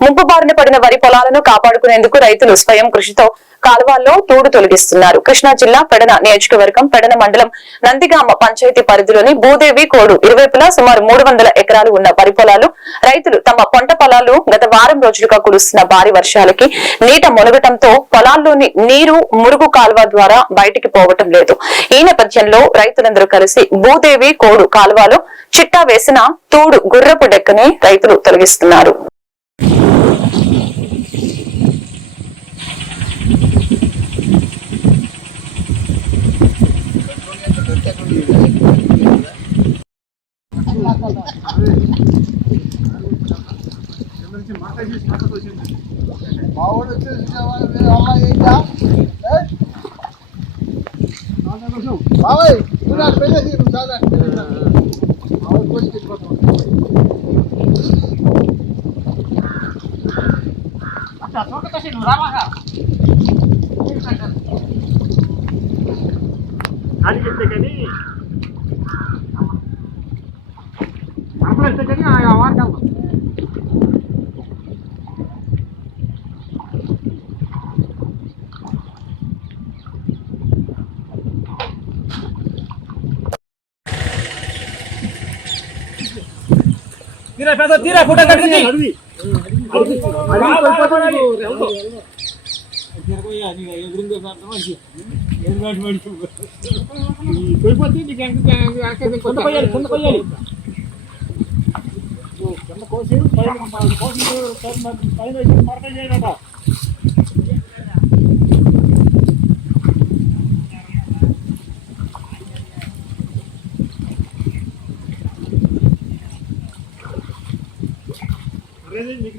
ముంపు బారిన పడిన వరి పొలాలను కాపాడుకునేందుకు రైతులు స్వయం కృషితో కాలువల్లో తూడు తొలగిస్తున్నారు. కృష్ణా జిల్లా పెడన నియోజకవర్గం పెడన మండలం నందిగామ పంచాయతీ పరిధిలోని భూదేవి కోడు ఇరువైపులా సుమారు 300 ఎకరాలు ఉన్న వరి పొలాలు రైతులు తమ పంట పొలాలు గత వారం రోజులుగా కురుస్తున్న భారీ వర్షాలకి నీట మునగటంతో పొలాల్లోని నీరు మురుగు కాలువ ద్వారా బయటికి పోవటం లేదు. ఈ నేపథ్యంలో రైతులందరూ కలిసి భూదేవి కోడు కాలువలో చిట్టా వేసిన తూడు గుర్రపు డెక్కని రైతులు తొలగిస్తున్నారు. అని చెప్తే కానీ అసలు కానీ ఆ వార్తలు తీరా పెద్ద తీరా ఫోటో కట్టింది అడిగి అరే